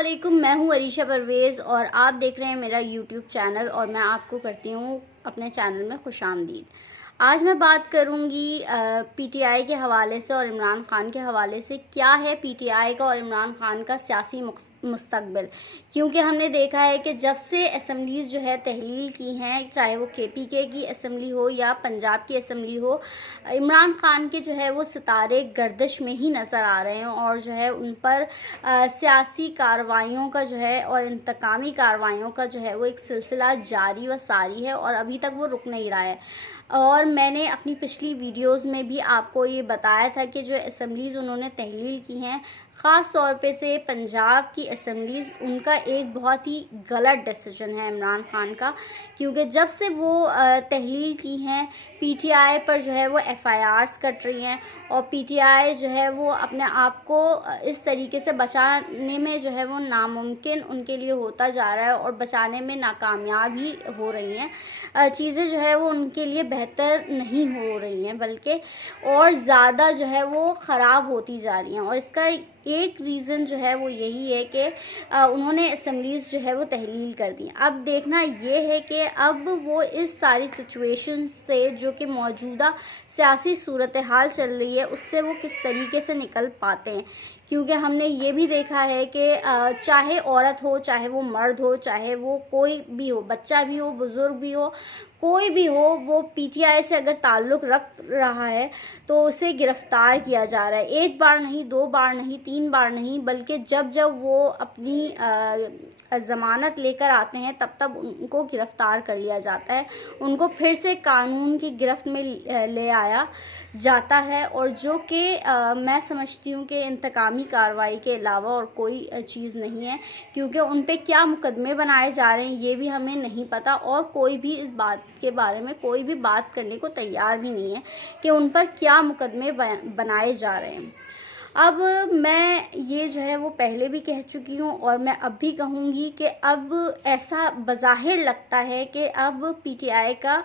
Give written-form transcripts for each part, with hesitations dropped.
अस्सलामुअलैकुम, मैं हूँ अरीशा परवेज़ और आप देख रहे हैं मेरा यूट्यूब चैनल और मैं आपको करती हूँ अपने चैनल में खुशामदीद। आज मैं बात करूँगी पीटीआई के हवाले से और इमरान ख़ान के हवाले से। क्या है पीटीआई का और इमरान ख़ान का सियासी मुस्तकबिल, क्योंकि हमने देखा है कि जब से असम्बलीज़ जो है तहलील की हैं, चाहे वो केपीके की असम्बली हो या पंजाब की असम्बली हो, इमरान ख़ान के जो है वो सितारे गर्दिश में ही नज़र आ रहे हैं और जो है उन पर सियासी कार्रवाइयों का जो है और इंतकामी कार्रवाइयों का जो है वो एक सिलसिला जारी व सारी है और अभी तक वो रुक नहीं रहा है। और मैंने अपनी पिछली वीडियोस में भी आपको ये बताया था कि जो असम्बलीज़ उन्होंने तहलील की हैं, ख़ास तौर पे से पंजाब की असम्बलीज़, उनका एक बहुत ही गलत डिसीजन है इमरान ख़ान का, क्योंकि जब से वो तहलील की हैं पीटीआई पर जो है वो एफआईआर्स कट रही हैं और पीटीआई जो है वो अपने आप को इस तरीके से बचाने में जो है वो नामुमकिन उनके लिए होता जा रहा है और बचाने में नाकामयाब ही हो रही हैं। चीज़ें जो है वो उनके लिए बेहतर नहीं हो रही हैं, बल्कि और ज़्यादा जो है वो ख़राब होती जा रही हैं। और इसका एक रीज़न जो है वो यही है कि उन्होंने असम्बलीज़ जो है वो तहलील कर दी। अब देखना ये है कि अब वो इस सारी सिचुएशन से, जो कि मौजूदा सियासी सूरत हाल चल रही है, उससे वो किस तरीके से निकल पाते हैं। क्योंकि हमने ये भी देखा है कि चाहे औरत हो, चाहे वो मर्द हो, चाहे वो कोई भी हो, बच्चा भी हो, बुज़ुर्ग भी हो, कोई भी हो, वो पीटीआई से अगर ताल्लुक़ रख रहा है तो उसे गिरफ़्तार किया जा रहा है। एक बार नहीं, दो बार नहीं, तीन बार नहीं, बल्कि जब जब वो अपनी ज़मानत लेकर आते हैं तब तब उनको गिरफ़्तार कर लिया जाता है, उनको फिर से कानून की गिरफ़्त में ले आया जाता है। और जो कि मैं समझती हूँ कि इंतकामी कार्रवाई के अलावा और कोई चीज़ नहीं है, क्योंकि उन पे क्या मुकदमे बनाए जा रहे हैं ये भी हमें नहीं पता और कोई भी इस बात के बारे में कोई भी बात करने को तैयार भी नहीं है कि उन पर क्या मुकदमे बनाए जा रहे हैं। अब मैं ये जो है वो पहले भी कह चुकी हूँ और मैं अब भी कहूँगी कि अब ऐसा बज़ाहिर लगता है कि अब पीटीआई का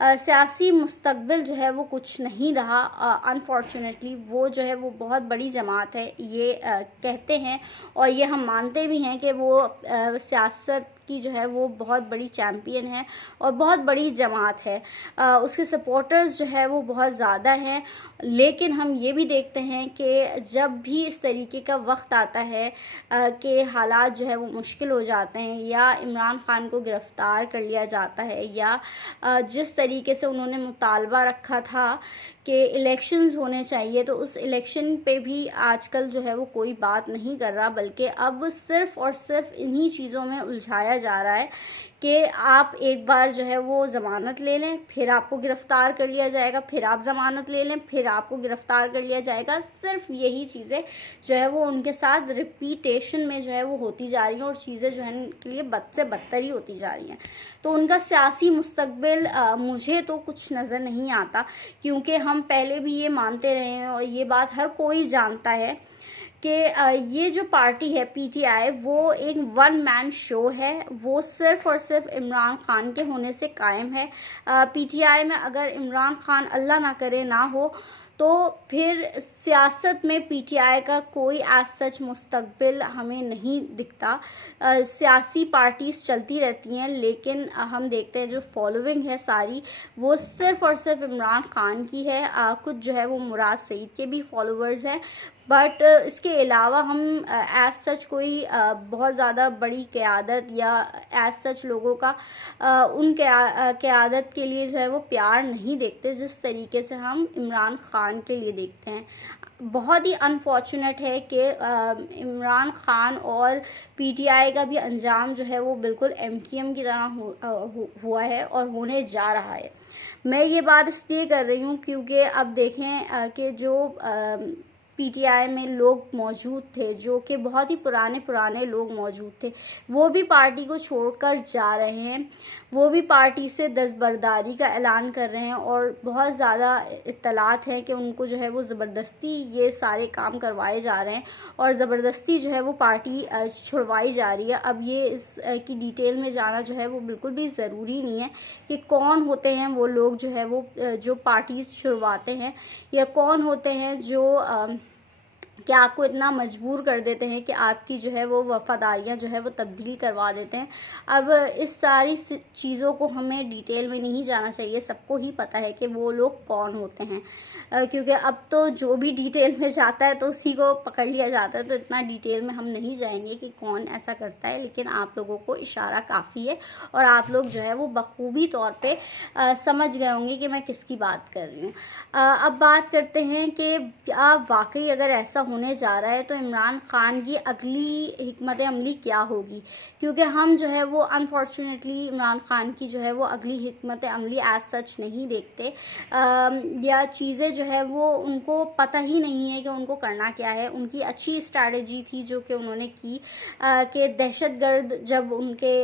सियासी मुस्तकबिल जो है वो कुछ नहीं रहा। अनफॉर्चुनेटली वो जो है वो बहुत बड़ी जमात है, ये कहते हैं और ये हम मानते भी हैं कि वो सियासत की जो है वो बहुत बड़ी चैम्पियन है और बहुत बड़ी जमात है। उसके सपोर्टर्स जो है वो बहुत ज़्यादा हैं, लेकिन हम ये भी देखते हैं कि जब भी इस तरीके का वक्त आता है कि हालात जो है वो मुश्किल हो जाते हैं या इमरान ख़ान को गिरफ़्तार कर लिया जाता है या जिस तरीके से उन्होंने मुतालबा रखा था कि इलेक्शंस होने चाहिए, तो उस इलेक्शन पे भी आजकल जो है वो कोई बात नहीं कर रहा, बल्कि अब सिर्फ़ और सिर्फ इन्हीं चीज़ों में उलझाया जा रहा है कि आप एक बार जो है वो ज़मानत ले लें, फिर आपको गिरफ़्तार कर लिया जाएगा, फिर आप ज़मानत ले लें, फिर आपको गिरफ़्तार कर लिया जाएगा। सिर्फ़ यही चीज़ें जो है वो उनके साथ रिपीटेशन में जो है वो होती जा रही हैं और चीज़ें जो है उनके लिए बद से बदतर ही होती जा रही हैं। तो उनका सियासी मुस्तकबिल मुझे तो कुछ नज़र नहीं आता, क्योंकि हम पहले भी ये मानते रहे हैं और ये बात हर कोई जानता है कि ये जो पार्टी है पीटीआई, वो एक वन मैन शो है, वो सिर्फ़ और सिर्फ इमरान ख़ान के होने से कायम है। पीटीआई में अगर इमरान ख़ान अल्लाह ना करे ना हो तो फिर सियासत में पीटीआई का कोई एज सच मुस्तकबिल हमें नहीं दिखता। सियासी पार्टीज़ चलती रहती हैं, लेकिन हम देखते हैं जो फॉलोइंग है सारी वो सिर्फ़ और सिर्फ इमरान ख़ान की है। कुछ जो है वो मुराद सईद के भी फॉलोअर्स हैं, बट इसके अलावा हम एज सच कोई बहुत ज़्यादा बड़ी क़यादत या एज सच लोगों का उन क़यादत के लिए जो है वो प्यार नहीं देखते जिस तरीके से हम इमरान ख़ान के लिए देखते हैं। बहुत ही अनफॉर्चुनेट है कि इमरान ख़ान और पीटीआई का भी अंजाम जो है वो बिल्कुल एमक्यूएम की तरह हुआ है और होने जा रहा है। मैं ये बात इसलिए कर रही हूँ क्योंकि अब देखें कि जो पीटीआई में लोग मौजूद थे, जो कि बहुत ही पुराने लोग मौजूद थे, वो भी पार्टी को छोड़कर जा रहे हैं, वो भी पार्टी से दस्तबरदारी का ऐलान कर रहे हैं और बहुत ज़्यादा इत्तलात हैं कि उनको जो है वो ज़बरदस्ती ये सारे काम करवाए जा रहे हैं और ज़बरदस्ती जो है वो पार्टी छुड़वाई जा रही है। अब ये इस की डिटेल में जाना जो है वो बिल्कुल भी ज़रूरी नहीं है कि कौन होते हैं वो लोग जो है वो जो पार्टीज़ छुड़वाते हैं या कौन होते हैं जो کہ آپ کو اتنا مجبور کر دیتے ہیں کہ آپ کی جو ہے وہ وفاداریاں جو ہے وہ تبدیل کروا دیتے ہیں۔ اب اس ساری چیزوں کو ہمیں ڈیٹیل میں نہیں جانا چاہیے، سب کو ہی پتہ ہے کہ وہ لوگ کون ہوتے ہیں، کیونکہ اب تو جو بھی ڈیٹیل میں جاتا ہے تو اسی کو پکڑ لیا جاتا ہے، تو اتنا ڈیٹیل میں ہم نہیں جائیں گے کہ کون ایسا کرتا ہے، لیکن آپ لوگوں کو اشارہ کافی ہے اور آپ لوگ جو ہے وہ بخوبی طور پہ سمجھ گئے ہوں گے کہ میں کس کی بات کر رہی ہوں۔ اب بات کرتے ہیں کہ واقعی اگر ایسا ہونے جا رہا ہے تو عمران خان کی اگلی حکمت عملی کیا ہوگی، کیونکہ ہم جو ہے وہ انفارچونیٹلی عمران خان کی جو ہے وہ اگلی حکمت عملی ایز سچ نہیں دیکھتے، یا چیزیں جو ہے وہ ان کو پتہ ہی نہیں ہے کہ ان کو کرنا کیا ہے۔ ان کی اچھی اسٹریٹجی تھی جو کہ انہوں نے کی کہ دہشت گرد جب ان کے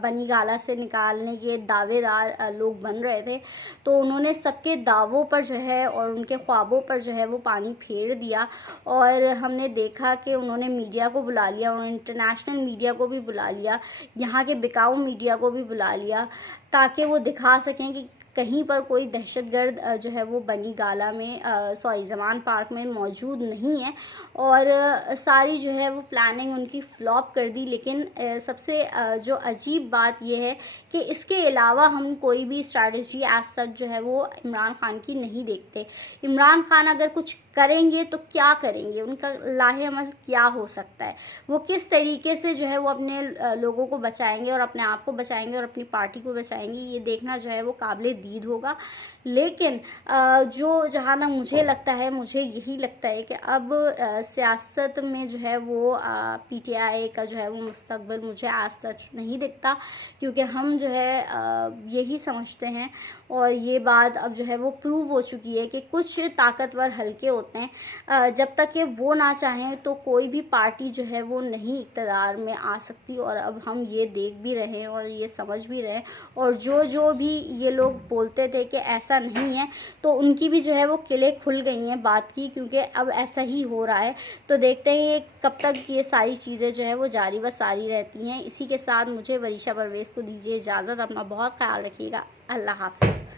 بنی گالہ سے نکالنے کے دعوے دار لوگ بن رہے تھے تو انہوں نے سب کے دعووں پر جو ہے اور ان کے خوابوں پر جو ہے وہ پانی پھیر دیا، اور ہم نے دیکھا کہ انہوں نے میڈیا کو بلا لیا، انہوں نے انٹرنیشنل میڈیا کو بھی بلا لیا، یہاں کے بکاؤ میڈیا کو بھی بلا لیا، تاکہ وہ دکھا سکیں کہ کہیں پر کوئی دہشت گرد جو ہے وہ بنی گالہ میں زمان پارک میں موجود نہیں ہے، اور ساری جو ہے وہ پلاننگ ان کی فلاپ کر دی۔ لیکن سب سے جو عجیب بات یہ ہے کہ اس کے علاوہ ہم کوئی بھی اسٹریٹجی ایز سچ جو ہے وہ عمران خان کی نہیں دیکھتے۔ عمران خان اگر کچھ کریں گے تو کیا کریں گے، ان کا لاہ عمل کیا ہو سکتا ہے، وہ کس طریقے سے جو ہے وہ اپنے لوگوں کو بچائیں گے اور اپنے آپ کو بچائیں گے اور اپنی پارٹی کو بچائیں گے، یہ دیکھنا جو ہے وہ قابل دید ہوگا۔ لیکن جہاں تک مجھے لگتا ہے، مجھے یہی لگتا ہے کہ اب سیاست میں جو ہے وہ پی ٹی آئی کا جو ہے وہ مستقبل مجھے ایز سچ نہیں دکھتا، کیونکہ ہم جو ہے یہی سمجھتے ہیں، اور یہ بات اب جو ہے وہ پروو ہو چکی ہے کہ کچھ طاقتور حلقے ہوتے ہیں، جب تک کہ وہ نہ چاہیں تو کوئی بھی پارٹی جو ہے وہ نہیں اقتدار میں آ سکتی، اور اب ہم یہ دیکھ بھی رہے ہیں اور یہ سمجھ بھی رہے ہیں، اور جو بھی یہ لوگ بولتے تھے کہ ایسا نہیں ہے تو ان کی بھی جو ہے وہ قلعیں کھل گئی ہیں بات کی، کیونکہ اب ایسا ہی ہو رہا ہے۔ تو دیکھتے ہیں کب تک یہ ساری چیزیں جو ہے وہ جاری و ساری رہتی ہیں۔ اسی کے ساتھ مجھے وریشہ پرویز کو دیجیے اجازت، اپنا بہت خیال رکھیے گا، اللہ حافظ۔